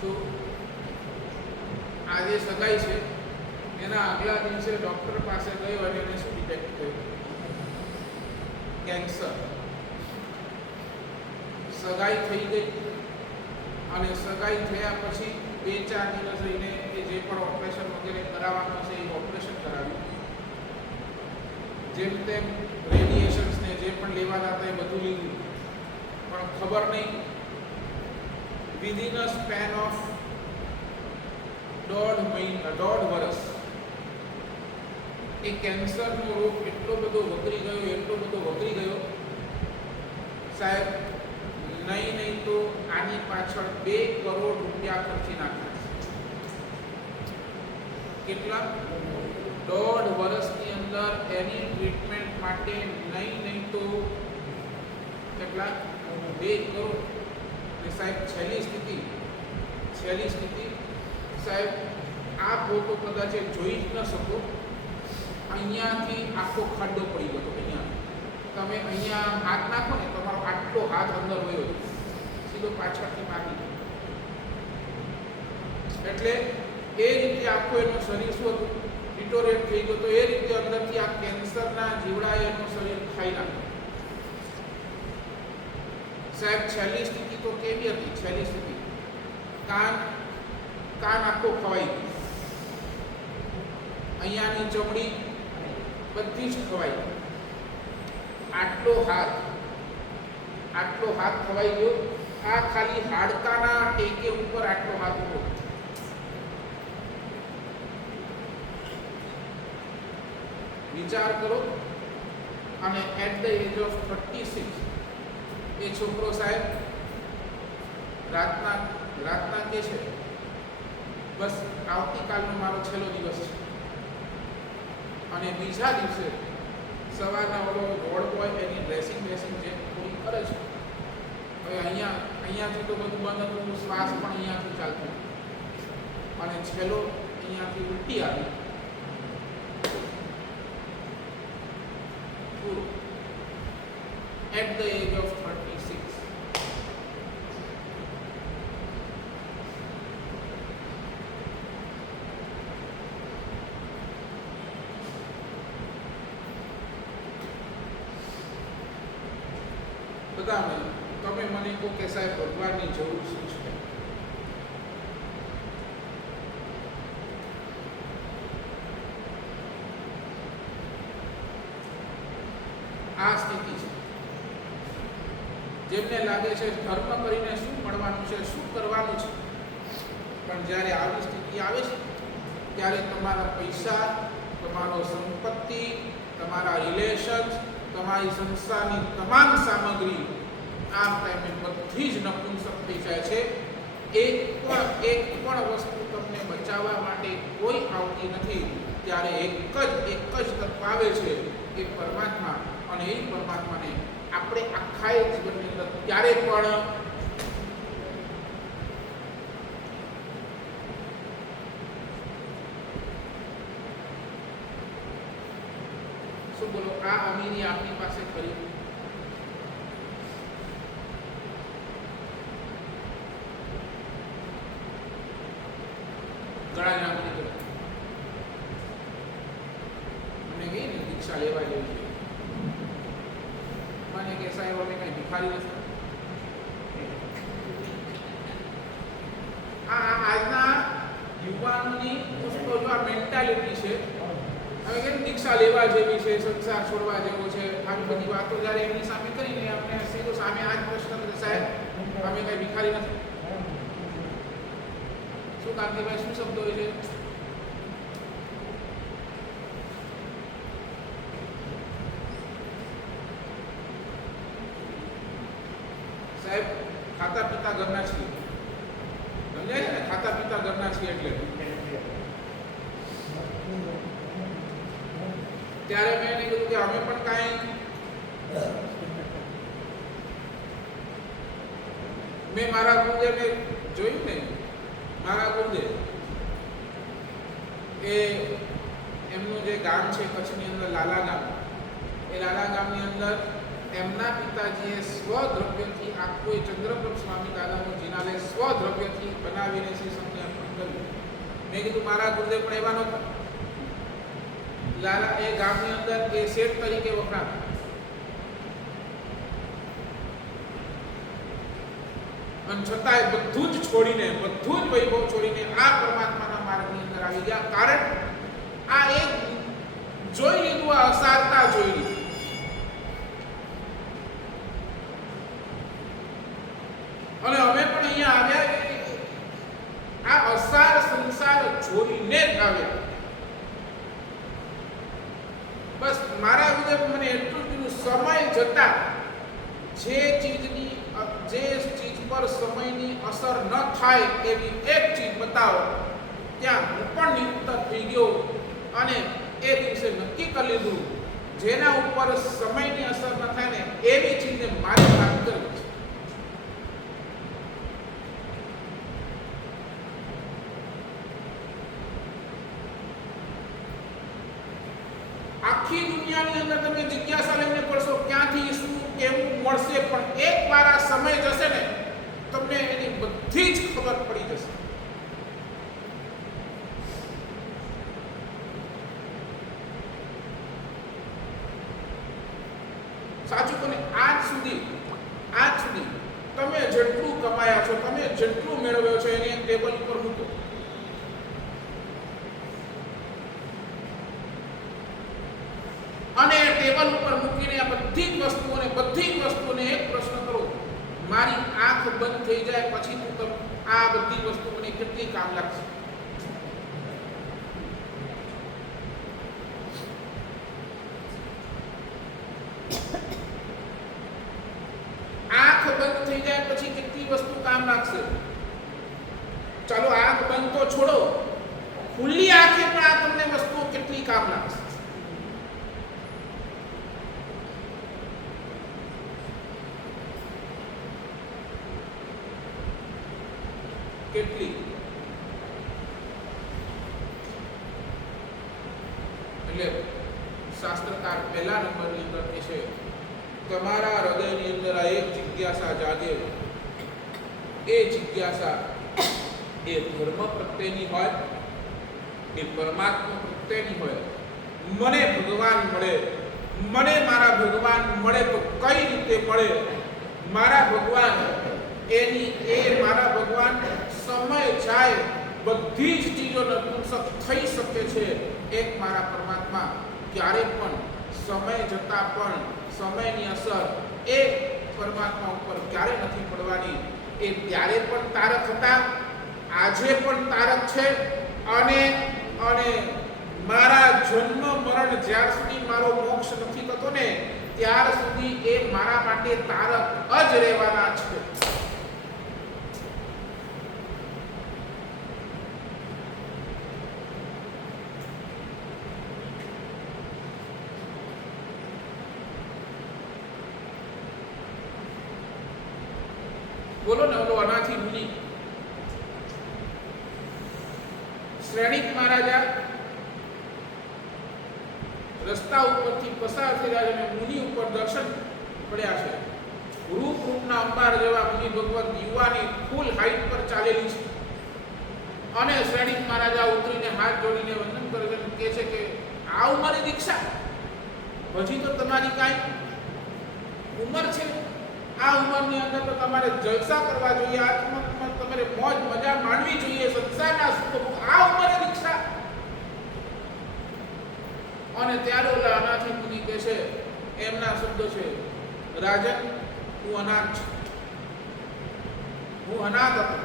તો આજે સગાઈ છે, એના આગલા દિવસે ડોક્ટર પાસે ગયો અને એને શું ડિટેક્ટ થયું? કેન્સર. સગાઈ થઈ ગઈ અને સગાઈ થયા પછી 2-4 દિવસ રહીને એ જે પણ ઓપરેશન વગેરે કરાવવાનું છે એ ઓપરેશન કરાવ્યું. જેમ તેમ રેડિયેશન્સ ને જે પણ લેવાના હતા એ બધું લીધું, પણ ખબર નહીં, વિધિન અ સ્પેન ઓફ 1.5 વર્ષ એ કેન્સરનો રોગ એટલો બધો વકરી ગયો સાહેબ, નહીં તો આની પાછળ 2 કરોડ રૂપિયા ખર્ચી નાખ્યા. કેટલા? 1.5 વર્ષની અંદર એની ટ્રીટમેન્ટ માટે નહીં તો કેટલા? 2 કરોડ. અને સાહેબ છેલ્લી સ્થિતિ સાહેબ, આ ફોટો કદાચ જોઈ જ ન શકો, અહીંયાથી આખો ખાડો પડી ગયો. અહીંયા તમે અહીંયા હાથ નાખો ને, તમારો આટલો હાથ અંદર વયો સીધો પાછળથી મારી. એટલે એ રીતે આખો એનો શરીર શું હતું? ડિટોરેટ થઈ ગયો. તો એ રીતે અંદરથી આ કેન્સરના જીવડાએ એનું શરીર ખાઈ નાખ્યું. સાહેબ છેલ્લી સ્થિતિ તો કેવી હતી? છેલ્લી સ્થિતિ, કાન આખો ખવાઈ ગયો, અહીંયાની ચમડી બધી જ ખવાઈ, આટલો હાથ ખવાઈ ગયો. આ ખાલી હાડકાના ટેકે ઉપર આટલો હાથ ઉભો. વિચાર કરો. અને એટ ધ એજ ઓફ 36 એ છોકરો સાહેબ રાતના કે છે, બસ આવતીકાલનો મારો છેલ્લો દિવસ છે. અને બીજા દિવસે સવારના ઓલો રોડ હોય એની ડ્રેસિંગ જે પૂરી કરે છે. હવે અહીંયાથી તો બધું બંધ હતું, શ્વાસ પણ અહીંયાથી ચાલતો અને છેલ્લો અહીંયાથી ઉલટી આવી at the age of 36. બધાને તમે મને કહો કે સાહેબ ભગવાનની જરૂર શું છે? આ સ્થિતિ છે. જેમને લાગે છે ધર્મ કરીને શું મળવાનું છે, શું કરવાનું છે, પણ જ્યારે આવી સ્થિતિ આવે છે ત્યારે તમારા પૈસા, તમારો સંપત્તિ, તમારા રિલેશન્સ, તમારી સંસ્થાની તમામ સામગ્રી આ ટાઈમે બધી જ નપુંસક થઈ જાય છે. એક પણ વસ્તુ તમને બચાવવા માટે કોઈ આવતી નથી. ત્યારે એક જ તત્વ આવે છે, એ પરમાત્મા. અને એ પરમાત્માને આપણે આખા જીવનની અંદર ક્યારે પણ શું બોલો, આ અમીરી આપણી પાસે કરી ઘણા જણા મને ગઈ ને દીક્ષા લેવા જેવી છે. મને કે સાહેબ અમે કઈ ભિખારી નથી. આજના યુવાનોની આ મેન્ટાલિટી છે. હવે કેમ દીક્ષા લેવા જેવી છે, સંસાર છોડવા જેવો છે, આવી બધી વાતો જ્યારે એમની સામે કરીને આપણે સીધો સામે આ જ પ્રશ્ન કરે, સાહેબ અમે કઈ ભિખારી નથી. શું કાંતિભાઈ, શું શબ્દો હોય છે? સાહેબ ખાતા પીતા ઘરના છીએ, સમજાય છે ને? ખાતા પીતા ઘરના છીએ એટલે ત્યારે મેં એને કીધું કે અમે પણ કાંઈ મેં મારા ગુરુદેવને જોયું ને, મારા ગુરુદેવ એ એમનું જે ગામ છે કચ્છની અંદર લાલા ગામ, એ લાલા ગામની અંદર એમના પિતાજીએ સ્વદ્રવ્યથી આખું ચંદ્રપ્રભ સ્વામી દાદાનું જિનાલય સ્વદ્રવ્યથી બનાવીને શ્રી સંઘને અર્પણ કર્યું. મેં કીધું મારા ગુરુદેવ પણ એવા નહોતા. લાલા એ ગામની અંદર એ શેઠ તરીકે વપરાતા. અને છતાંય બધું જ છોડીને, બધું જ વૈભવ છોડીને આ પરમાત્માના માર્ગની અંદર આવી ગયા. કારણ આ એક જોઈ લીધું, આ અસારતા જોઈ લીધી. અને અમે પણ અહીંયા આવ્યા આ અસાર સંસાર જોઈને જ આવ્યા. બસ મારા ગુરુદેવ મને એટલું કીધું, સમય જતા જે ચીજ પર સમયની અસર ન થાય એવી એક ચીજ બતાવો, ત્યાં હું પણ નિવૃત્ત થઈ ગયો. અને એ દિવસે નક્કી કરી લીધું, જેના ઉપર સમયની અસર ન થાય ને એવી ચીજને મારે પ્રાપ્ત કરવી છે. આખી દુનિયાની અંદર તમે જિજ્ઞાસા લઈને પડશો ક્યાંથી શું કેવું મળશે, પણ એકવાર આ સમય જશે ને તમને એની બધી જ ખબર પડી જશે. સાચું કોને આજ સુધી તમે જેટલું કમાયા છો, તમે જેટલું મેળવ્યો છો, એને ટેબલ ઉપર મૂકો. અને ટેબલ ઉપર મૂકીને આ બધી જ વસ્તુઓને એક પ્રશ્ન કરો, મારી આંખ બંધ થઈ જાય પછી તું આ બધી વસ્તુ મને કેટલી કામ લાગશે? આંખ બંધ થઈ જાય પછી કેટલી વસ્તુ કામ લાગશે? ચાલો આંખ બંધ તો છોડો, ખુલ્લી આંખે પણ આ તમને વસ્તુઓ કેટલી કામ લાગશે? કેટલી? એટલે શાસ્ત્રકાર પહેલા નંબરની અંદર કહે છે તમારા હૃદયની અંદર આ એક જિજ્ઞાસા જાગે, એ જિજ્ઞાસા એ ધર્મ પ્રત્યેની હોય, એ પરમાત્મા પ્રત્યેની હોય. મને ભગવાન મળે, મને મારા ભગવાન મળે તો કઈ રીતે મળે? મારા ભગવાન મારા ભગવાન સમય જાય બધી જ ચીજો નપુંસક થઈ શકે છે. એક મારા પરમાત્મા ક્યારે પણ સમય જતા પણ સમયની અસર એ પરમાત્મા ઉપર ક્યારે નથી પડવાની. એ ત્યારે પણ તારક હતા, આજે પણ તારક છે, અને મારા જન્મ મરણ જ્યાર સુધી મારો મોક્ષ નથી થતો ને ત્યાર સુધી એ મારા માટે તારક જ રહેવાના છે. બોલો ને ઓલો અનાથી મુનિ શ્રેણિક મહારાજા રસ્તા ઉપરથી પસાર થઈ રહ્યા છે અને મુનિ ઉપર દર્શન પડ્યા છે. રૂપના અંબાર જેવા મુનિ ભગવત યુવાની ફૂલ હાઈટ પર ચાલેલી છે અને શ્રેણિક મહારાજા ઉતરીને હાથ જોડીને વંદન કરે છે અને કહે છે કે આ ઉંમરની દીક્ષા, હજી તો તમારી કાંઈ ઉંમર છે, આ ઉંમરની અંદર તો તમારે જલસા કરવા જોઈએ, આ ઉંમરમાં તમારે મોજ મજા માણવી જોઈએ, સંસારના સુખો, આ ઉંમરે દીક્ષા. અને ત્યારે ઓલા અનાથી મુનિ કહે છે, એમના શબ્દો છે, રાજન હું અનાથ છું, હું અનાથ હતો.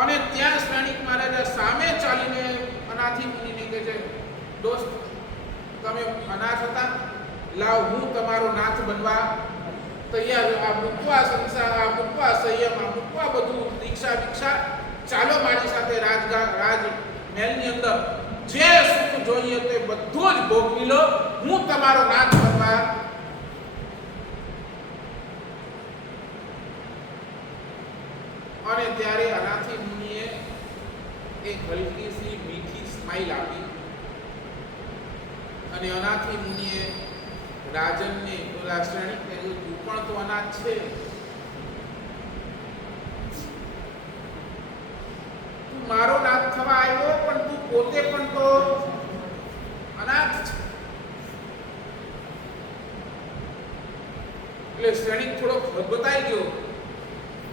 અને ત્યાં શ્રેણિક મહારાજા સામે ચાલીને અનાથી મુનિને કહે છે, દોસ્ત તમે અનાથ હતા, લાવ હું તમારો નાથ બનવા તૈયાર. આ મૂકવા સંસાર, આ મૂકવા સંયમ, આ મૂકવા બધું દીક્ષા, ચાલો મારી સાથે રાજ મહેલની અંદર જે સુખ જોઈએ તે બધું જ ભોગવી લો, હું તમારો નાથ બનવા. અને ત્યારે અનાથી મુનિએ એક હલકી સી મીઠી સ્માઈલ આપી અને અનાથી મુનિએ રાજનને ઓલા શ્રેણિકને કહ્યું, તું પણ તો અનાથ છે, તું મારો નાથ થવા આવ્યો પણ તું પોતે પણ તો અનાથ છે. એટલે શ્રેણિક થોડો બતાઈ ગયો,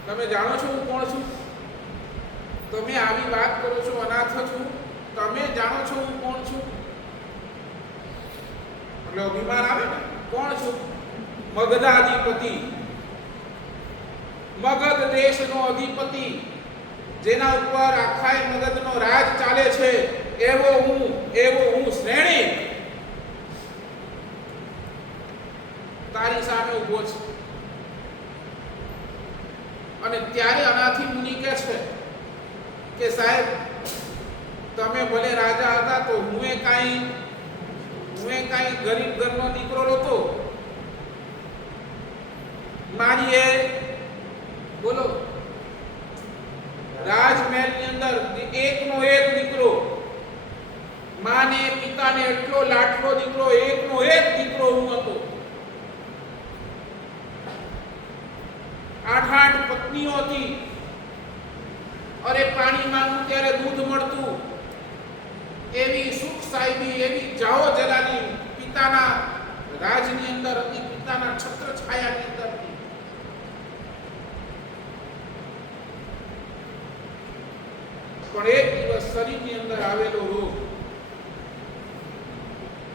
તમે જાણો છો હું કોણ છું? તમે આવી વાત કરો છો, અનાથ છું, તમે જાણો છો હું કોણ છું? એટલે અભિમાન આવે ને, કોણ છું? મગધાધિપતિ, મગધ દેશનો અધિપતિ, જેના ઉપર આખા મગધનો રાજ ચાલે છે, એવો હું શ્રેણિક તારી સામે ઊભો છે. અને ત્યારે અનાથી મુનિ કહે છે કે સાહેબ તમે ભલે રાજા હતા તો હું કાંઈ ગરીબ ઘરનો દીકરો નહોતો. મારી એ બોલો રાજમહેલની અંદર એકનો એક દીકરો, માને પિતાને એટલો લાડલો દીકરો, એકનો એક દીકરો હું હતો. 8 પત્નીઓ હતી. અરે પાણી માંગું ત્યારે દૂધ મળતું, એવી સુખ સાહેબી, એવી જાઓ જલાલી પિતાના રાજની અંદર હતી, પિતાના છત્ર છાયાની અંદર હતી. પણ એક દિવસ શરીરની અંદર આવેલો રોગ,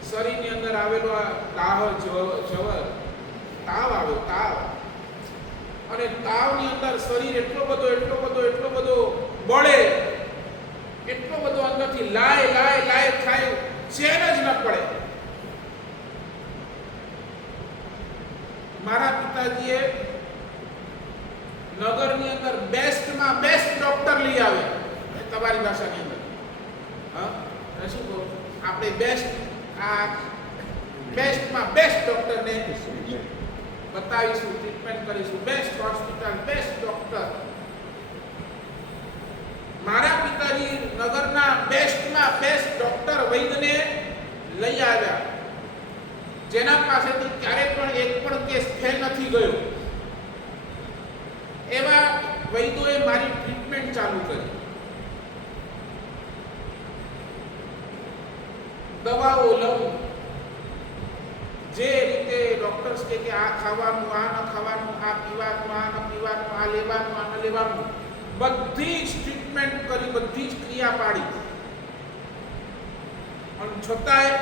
શરીરની અંદર આવેલો આ જવર તાવ આવ્યો, તાવ. અને તાવની અંદર શરીર એટલો બધો બળે, એટલો બધો અંદરથી લાય થાય, ચેન જ ન પડે. મારા પિતાજીએ નગરની અંદર બેસ્ટમાં બેસ્ટ ડોક્ટર લઈ આવે, તમારી ભાષાની અંદર શું કહું આપણે બેસ્ટમાં બેસ્ટ ડોક્ટરને બતાવીશું, ટ્રીટમેન્ટ કરીશું. Best hospital, best doctor. મારા પિતાજી નગરના બેસ્ટમાં બેસ્ટ ડોક્ટર વૈદ્યને લઈ આવ્યા, જેના પાસેથી ક્યારેય પણ એક પણ કેસ ફેલ નથી ગયો. એવા વૈદ્યોએ મારી ટ્રીટમેન્ટ ચાલુ કરી. દવાઓ લઉં, જે રીતે ડોક્ટર્સ કે આ ખાવાનું, આ ન ખાવાનું, આ પીવાનું, આ ન પીવાનું, આ લેવાનું, આ ન લેવાનું, બધી જ ટ્રીટમેન્ટ કરી, બધી જ ક્રિયા પાડી. અને છતાંય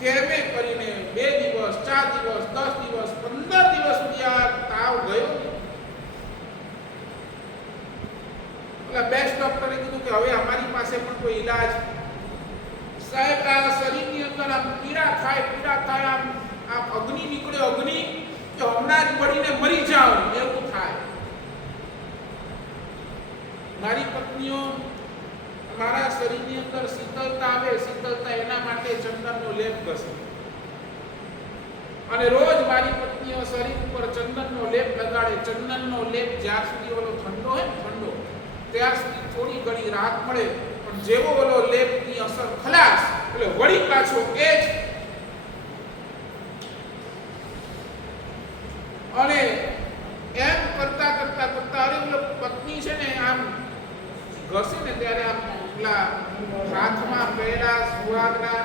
કેમે કરીને 2 દિવસ, 4 દિવસ, 10 દિવસ, 15 દિવસ સુધી આ તાવ ગયો. એટલે બેસ્ટ ડોક્ટરે કીધું કે હવે અમારી પાસે પણ કોઈ ઈલાજ. સાહેબ, આ શરીરની અંદર આમ પીડા થાય, આમ અગ્નિ નીકળે, અગ્નિ કે હમણાં જ બળીને મરી જાવ એવું થાય. મારી પત્નીઓ મારા શરીરની અંદર શીતળતા આવે, શીતળતા એના માટે ચંદનનો લેપ ઘસે. અને રોજ મારી પત્નીઓ શરીર ઉપર ચંદનનો લેપ લગાડે. ચંદનનો લેપ જ્યાં સુધી ઓલો ઠંડો હોય ને, ઠંડો, ત્યાં સુધી થોડી ઘણી રાહત મળે. પણ જેવો ઓલો લેપની અસર ખલાસ એટલે વળી પાછો એ જ. અને એમ કરતા અરે ઓલો પત્ની છે ને આમ ઘસે ને ત્યારે આમ પેલા હાથમાં પહેલા સુહાગના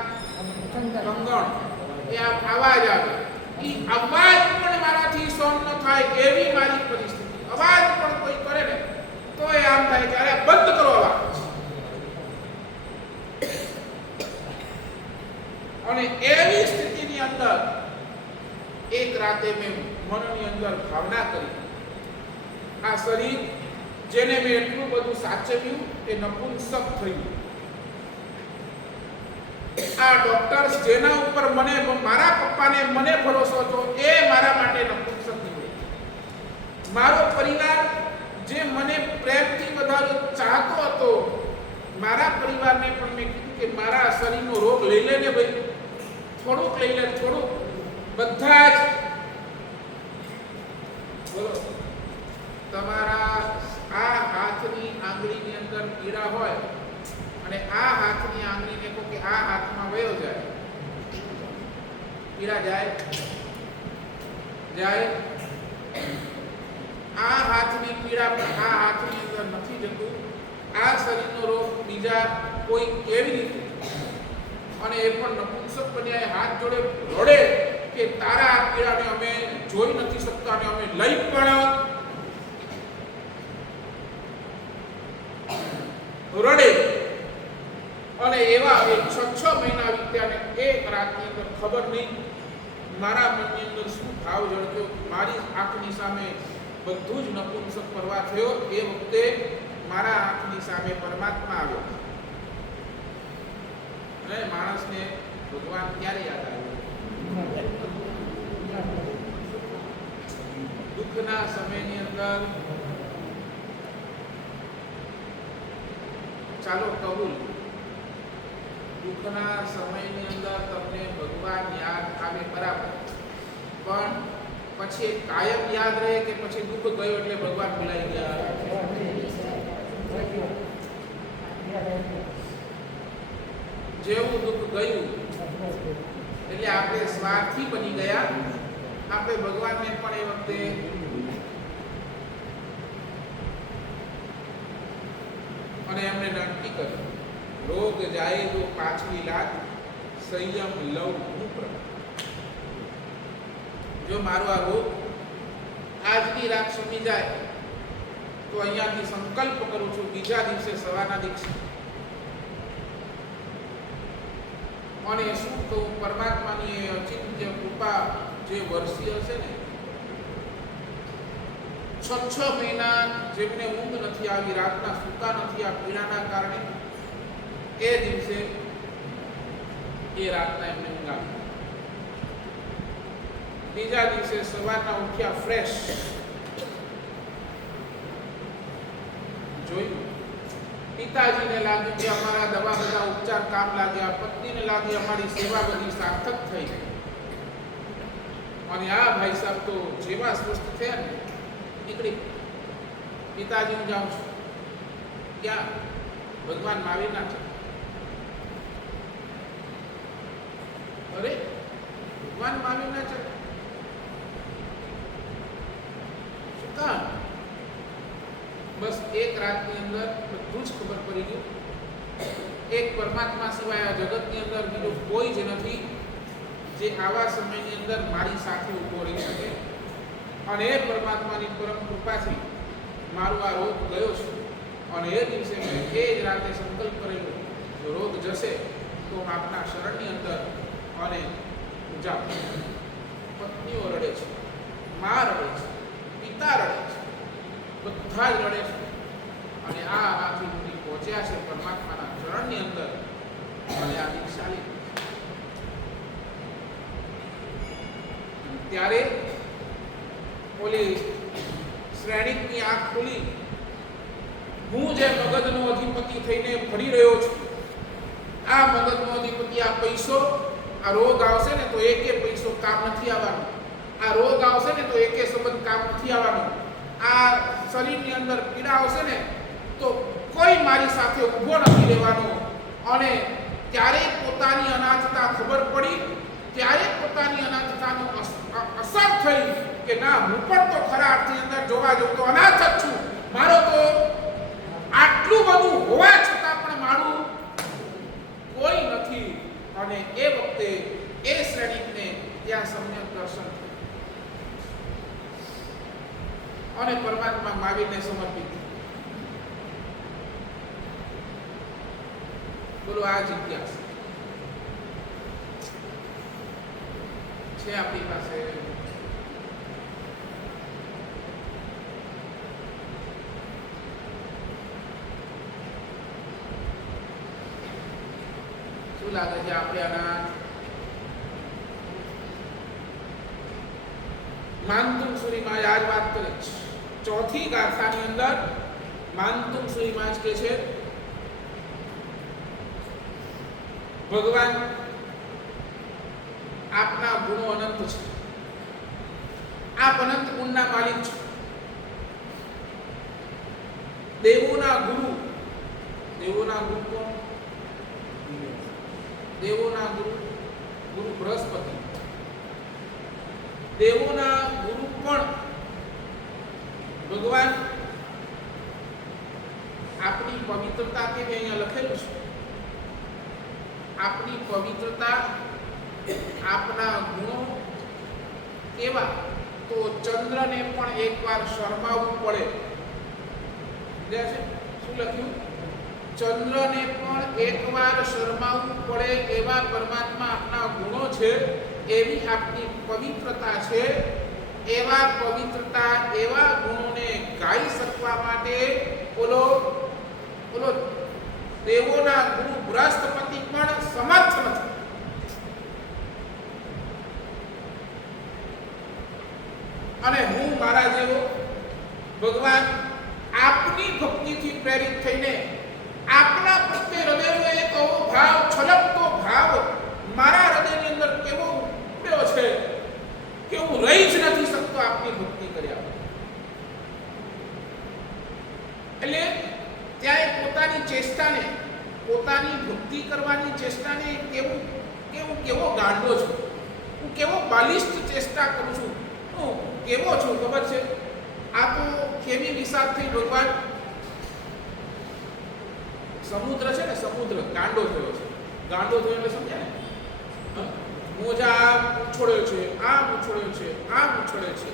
કંગણ એ આમ અવાજ આવે. એ અવાજ પણ મારાથી સહન ન થાય એવી મારી પરિસ્થિતિ. અવાજ પણ કોઈ કરે ને તો એ આમ થાય કે અરે બંધ કરો અવાજ. અને એવી સ્થિતિની અંદર એક રાતે મેં મનની અંદર ભાવના કરી, આ શરીર જેને મેં એટલું બધું સાચવ્યું એ નપુંસક થયું. આ ડોક્ટર્સ જેના ઉપર મને, મારા પપ્પાને મને ભરોસો હતો, એ મારા માટે નપુંસક નીકળે. મારો પરિવાર જે મને પ્રેમથી વધારે ચાહતો હતો, મારા પરિવારને પણ મેં કીધું કે મારા શરીરનો રોગ લઈ લે ને ભાઈ, થોડુંક લઈ લે, થોડુંક. બધા જ બોલો, તમારા આ હાથની આંગળીની અંદર પીડા હોય અને આ હાથની આંગળીને કહો કે આ હાથમાં વયો જાય, પીડા જાય. આ હાથની પીડા પણ આ હાથની અંદર નથી જતું. આ શરીરનો રોગ બીજા કોઈ કેવી રીતે, અને એ પણ નપુંસક બન્યા હાથ જોડે રડે કે તારા આ પીડાને અમે જોઈ નથી શકતા અને અમે લઈ પણ રડે. અને એવા 6 મહિના વીત્યા અને એક રાતની અંદર ખબર નહીં મારા મનની અંદર શું ભાવ જળક્યો. મારી આંખની સામે બધું જ નપુંસક પરવા થયો. એ વખતે મારા આંખની સામે પરમાત્મા આવ્યો. અને માણસને ભગવાન ક્યારે યાદ આવ્યો? દુઃખના સમયની અંદર. ચાલો કબૂલ, દુઃખના સમયની અંદર તમને ભગવાન યાદ આવે બરાબર, પણ પછી કાયમ યાદ રહે કે પછી દુઃખ ગયો એટલે ભગવાન ભૂલાઈ ગયા? જેવું દુઃખ ગયું એટલે આપણે સ્વાર્થી બની ગયા. આપણે ભગવાનને પણ એ વખતે અને એમને નક્કી કર્યું, રોગ જાય તો પાછવી લાગ, સંયમ લવ હું. જો મારો આ રોગ આજની રાત શમી જાય તો અહીંયાથી સંકલ્પ કરું છું બીજા દિવસે સવારના દિવસે. અને શું કહું, પરમાત્માની અચિંત્ય કૃપા જે વર્ષી હશે ને, 6 મહિના જેમને ઊંઘ નથી આવી, રાતના સૂતા નથી આ પીડાના કારણે, એ દિવસે એ રાતના એમને ઊંઘ આવી. બીજા દિવસે સવારના ઉઠ્યા ફ્રેશ, જોયું પિતાજીને લાગ્યું કે અમારા દવા બધા ઉપચાર કામ લાગ્યા, પત્નીને લાગી અમારી સેવા બધી સાર્થક થઈ. અને આ ભાઈ સાહેબ તો જેવા સ્વસ્થ થયા ને નીકળી પિતાજી હું જાઉં છું ક્યાં ભગવાન મહાવીરના છે અરે ભગવાન મહાવીરના છે શું કામ બસ એક રાતની અંદર બધું જ ખબર પડી ગયું એક પરમાત્મા સિવાય આ જગતની અંદર બીજો કોઈ જ નથી જે આવા સમયની અંદર મારી સાથે ઊભો રહી શકે અને એ પરમાત્માની પરમ કૃપાથી મારો આ રોગ ગયો છે અને એ દિવસે મેં એ જ રાતે સંકલ્પ કરેલો જો રોગ જશે તો આપના શરણની અંદર અને પૂજા પત્નીઓ રડે છે મા રડે છે પિતા રડે છે બધા જ રડે છે અને આથી સુધી પહોંચ્યા છે પરમાત્માના ચરણની અંદર અને આ દીક્ષા લીધી ત્યારે ઓલી શ્રેણિકની આંખ ખુલી હું જે મગજનો અધિપતિ થઈને ફરી રહ્યો છું આ મગજનો અધિપતિ આ પૈસો આ રોગ આવશે ને તો એકે પૈસો કામ નથી આવવાનો આ રોગ આવશે ને તો એકે સંબંધ કામ નથી આવવાનો આ શરીરની અંદર પીડા આવશે ને તો કોઈ મારી સાથે ઊભો નથી રહેવાનો અને ત્યારે પોતાની અનાથતા ખબર પડી ત્યારે પોતાની અનાથતાનો અસર થઈ કે ના હું પણ તો ખરા અર્થની અંદર જોવા જઉં તો અનાથ જ છું મારો તો આટલું બધું હોવા છતાં પણ મારું કોઈ નથી અને એ વખતે એ શ્રેણિકને ત્યાં સમ્યક દર્શન અને પરમાત્મા મહાવીરને સમર્પિત બોલો આ જિજ્ઞાસા છે આપણી પાસે શું લાગે છે આપણે આના માનતુમ સુરીમાં આજ વાત કરે છે ચોથી ગાથાની અંદર માનતુમ સુરીમાં જ કે છે ભગવાન આપના ગુણો અનંત છે આપ અનંત ગુણના માલિક છો દેવોના ગુરુ કોણ દેવોના ગુરુ બૃહસ્પતિ દેવોના ગુરુ પણ ભગવાન આપની પવિત્રતા કે અહીંયા લખેલું છે આપની પવિત્રતા આપના ગુણો કેવા તો ચંદ્રને પણ એકવાર શરમાવવું પડે છે શું લખ્યું ચંદ્રને પણ એકવાર શરમાવવું પડે એવા પરમાત્મા આપના ગુણો છે એવી આપની પવિત્રતા છે એવા પવિત્રતા એવા ગુણોને ગાઈ શકવા માટે બોલો દેવોના ગુરુ બૃહસ્પતિ પણ સમર્થ નથી અને હું મારા જેવો ભગવાન આપની ભક્તિથી પ્રેરિત થઈને આપના પ્રત્યે હૃદયનો એક એવો ભાવ છલકતો ભાવ મારા હૃદયની અંદર કેવો ઉમટ્યો છે કે હું રહી જ નથી શકતો આપની ભક્તિ કર્યા એટલે ત્યાં પોતાની ચેષ્ટાને પોતાની ભક્તિ કરવાની ચેષ્ટાને કેવો ગાંડો છું હું કેવો બાલિષ્ઠ ચેષ્ટા કરું છું હું કેવો છું ખબર છે આ તો કેવી વિશાળ થઈ ભગવાન સમુદ્ર છે ને સમુદ્ર ગાંડો થયો છે ગાંડો થયો એટલે સમજ્યા ને મોજા આમ ઉછળ્યો છે આમ ઉછળ્યો છે આમ ઉછળે છે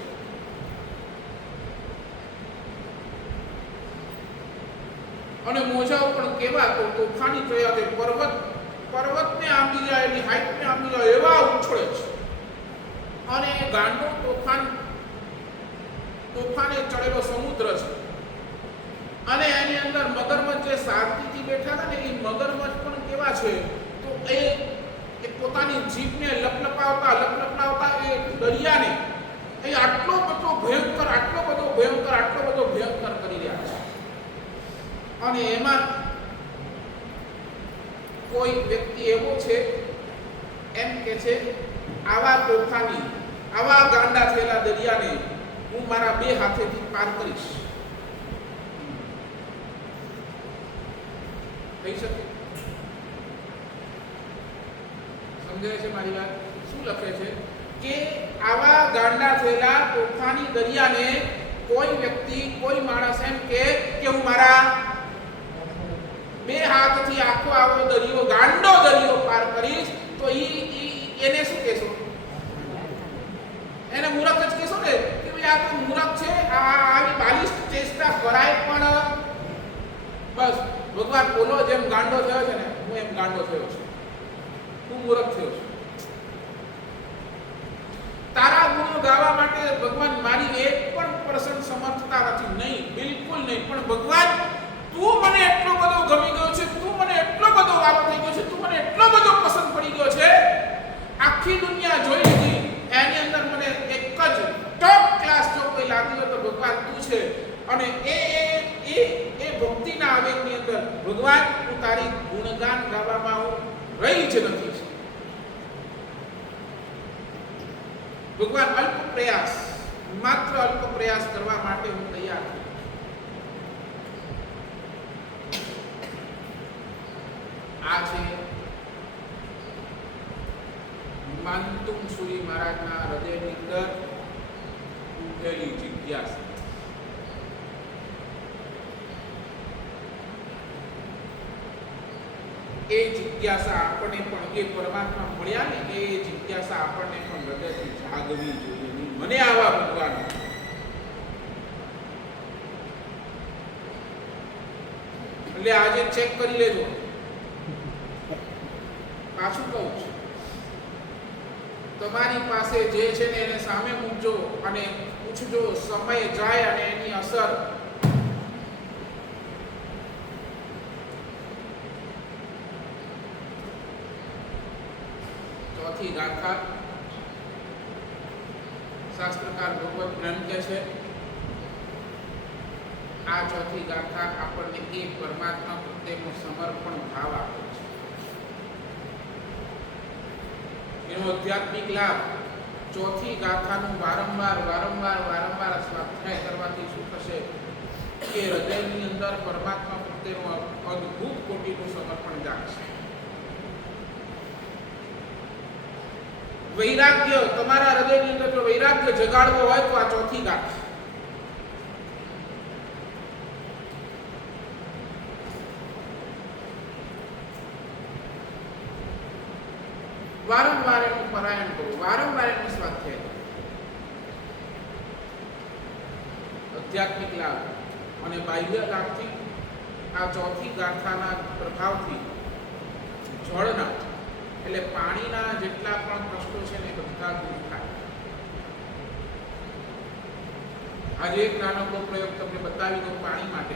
અને મોજાઓ પણ કેવા તો તોફાની થયા તે પર્વતને આંબી જાય એની હાઈટને આંબી જાય એવા ઉછળે છે અને ગાંડો તોફાને ચડેલો સમુદ્ર છે અને એની અંદર મગરમચ્છ જે શાંતિથી બેઠા હતા ને એ મગરમચ્છ પણ કેવા છે તો એ પોતાની જીભને લપલપાવતા એ દરિયાને એ આટલો બધો ભયંકર કરી રહ્યા છે અને એમાં કોઈ વ્યક્તિ એવો છે એમ કે છે આવા તોફાની આવા ગાંડા થયેલા દરિયાને હું મારા 2 હાથેથી પાર કરીશ. થઈ શકે? સમજાય છે મારી વાત? શું લખે છે કે આવા ગાંડા થયેલા તોફાની દરિયાને કોઈ વ્યક્તિ, કોઈ માણસ એમ કે હું મારા 2 હાથથી આખો આવો દરિયો, ગાંડો દરિયો પાર કરીશ, તો એને શું કહેશો? એને મૂરખ જ કહેશો ને કે ભાઈ આ તો મૂરખ છે, આવી બાલિષ્ટ ચેષ્ટા કરાય. પણ બસ ભગવાન બોલો જેમ ગાંડો થયો છે ને, હું એમ ગાંડો થયો છું, હું મૂરખ થયો છું. તારા ગુણો ગાવા માટે ભગવાન મારી 1% સમર્થતા નથી, નહીં, બિલકુલ નહીં. પણ ભગવાન તું મને એટલો બધો ગમી ગયો છે, તું મને એટલો બધો વાલો થઈ ગયો છે, તું મને એટલો બધો પસંદ પડી ગયો છે, આખી દુનિયા જોઈ લીધી, એની અંદર મને એક જ ટોપ ક્લાસ જો કોઈ લાગ્યું હોય તો ભગવાન તું છે. અને એ ભક્તિના આવેગની અંદર ભગવાન હું તારી ગુણગાન ગાવામાં હું રહી જ નથી. ભગવાન અલ્પ પ્રયાસ, માત્ર અલ્પ પ્રયાસ કરવા માટે હું તૈયાર છું. આ છે માનતુમ સુરી મહારાજના હૃદયની અંદર ઉઠેલી જિજ્ઞાસા. એ જિજ્ઞાસા આપણને પણ, એ પરમાત્મા મળ્યા ને, એ જિજ્ઞાસા આપણને પણ હૃદયથી જાગવી જોઈએ. મને આવા ભગવાન, એટલે આજે ચેક કરી લેજો. પાછું કહું છું, તમારી પાસે જે છે ને એને સામે મૂકજો અને પૂછજો, સમય જાય અને એની અસર ચોથી ગાથા શાસ્ત્રકાર ભગવત જ્ઞાન કહે છે. આ ચોથી ગાથા આપણને એક પરમાત્મા પ્રત્યેનું સમર્પણ ભાવ આપે છે. એનો આધ્યાત્મિક લાભ ચોથી ગાથાનું વારંવાર સ્વાધ્યાય કરવાથી શું થશે કે હૃદયની અંદર પરમાત્મા પ્રત્યેનું અદ્ભુત કોટીનું સમર્પણ જાગશે. વૈરાગ્ય, તમારા હૃદયની અંદર જો વૈરાગ્ય જગાડવો હોય તો આ ચોથી ગાથા. વારંવાર એનું પારાયણ કરો, વારંવાર એનું સ્વાધ્યાય કરો. આધ્યાત્મિક લાભ અને બાહ્ય લાભથી આ ચોથી ગાથાના પ્રભાવથી જળના, એટલે પાણીના જેટલા પણ પ્રશ્નો છે ને બધા દૂર થાય. આજે એક નાનકડો પ્રયોગ તમને બતાવી દઉં પાણી માટે.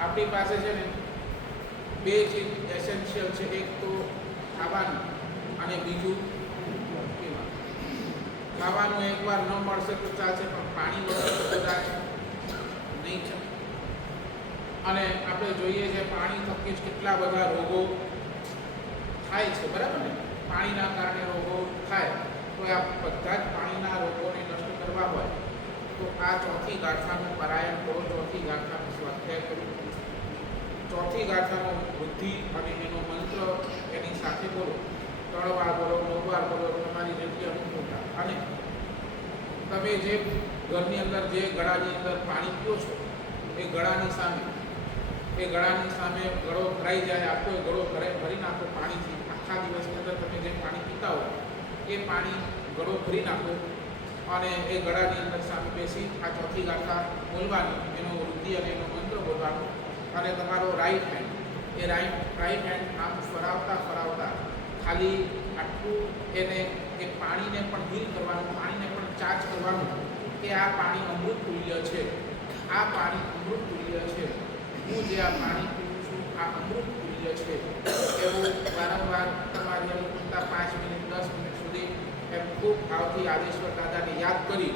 આપણી પાસે છે ને 2 ચીજ એસેન્શિયલ છે. એક તો ખાવાનું અને બીજું પીવાનું. ખાવાનું એકવાર ન મળશે તો ચાલશે, પણ પાણી વગર કદાચ નહીં ચાલે. અને આપણે જોઈએ છે પાણી થકી જ કેટલા બધા રોગો થાય છે, બરાબર ને? પાણીના કારણે રોગો થાય. તો આ બધા જ પાણીના રોગોને નષ્ટ કરવા હોય તો આ ચોથી ગાથાનું પારાયણ કરો, ચોથી ગાથાનું સ્વાધ્યાય કરો, ચોથી ગાથાનો બુદ્ધિ અને એનો મંત્ર એની સાથે બોલો. 3 વાર બોલો, 9 વાર બોલો, તમારી જેટલી અનુકૂળતા. અને તમે જે ઘરની અંદર જે ગળાની અંદર પાણી પીઓ છો એ ગળાની સામે ગળો ભરાઈ જાય, આખો ગળો ભરી નાખો પાણીથી. આખા દિવસની અંદર તમે જે પાણી પીતા હો એ પાણી ગળો ભરી નાખો અને એ ગળાની અંદર સામે બેસી આ ચોથી ગાથા બોલવાની, એનો વૃદ્ધિ અને એનો મંત્ર બોલવાનો. અને તમારો રાઈટ હેન્ડ, એ રાઈટ હેન્ડ આમ ફરાવતા ખાલી આટલું એને એ પાણીને પણ હીલ કરવાનું, પાણીને પણ ચાર્જ કરવાનું કે આ પાણી અમૃત તુલ્ય છે, આ પાણી અમૃત તુલ્ય છે, હું જે આ પાણી પીવું છું આ અમૃત તુલ્ય છે. એવું વારંવાર તમારી અનુકૂળતા 5 મિનિટ 10 મિનિટ સુધી એમ ખૂબ ભાવથી આદેશ્વર દાદાને યાદ કરી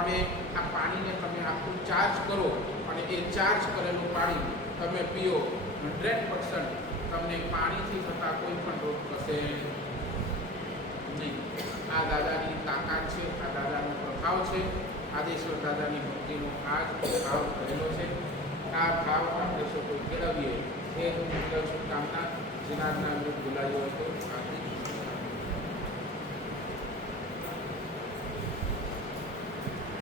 અને આ પાણીને તમે આખું ચાર્જ કરો. અને એ ચાર્જ કરેલું પાણી તમે પીઓ, 100% તમને પાણીથી થતા કોઈ પણ રોગ થશે નહીં. આ દાદાની તાકાત છે, આ દાદાનો પ્રભાવ છે. આદેશ્વર દાદાની ભક્તિનો આ જ ભાવ રહેલો છે. આ ભાવ આપણે સૌ કોઈ કેળવીએ એ શુભકામના જનારના અમૃત બોલાયો હતો.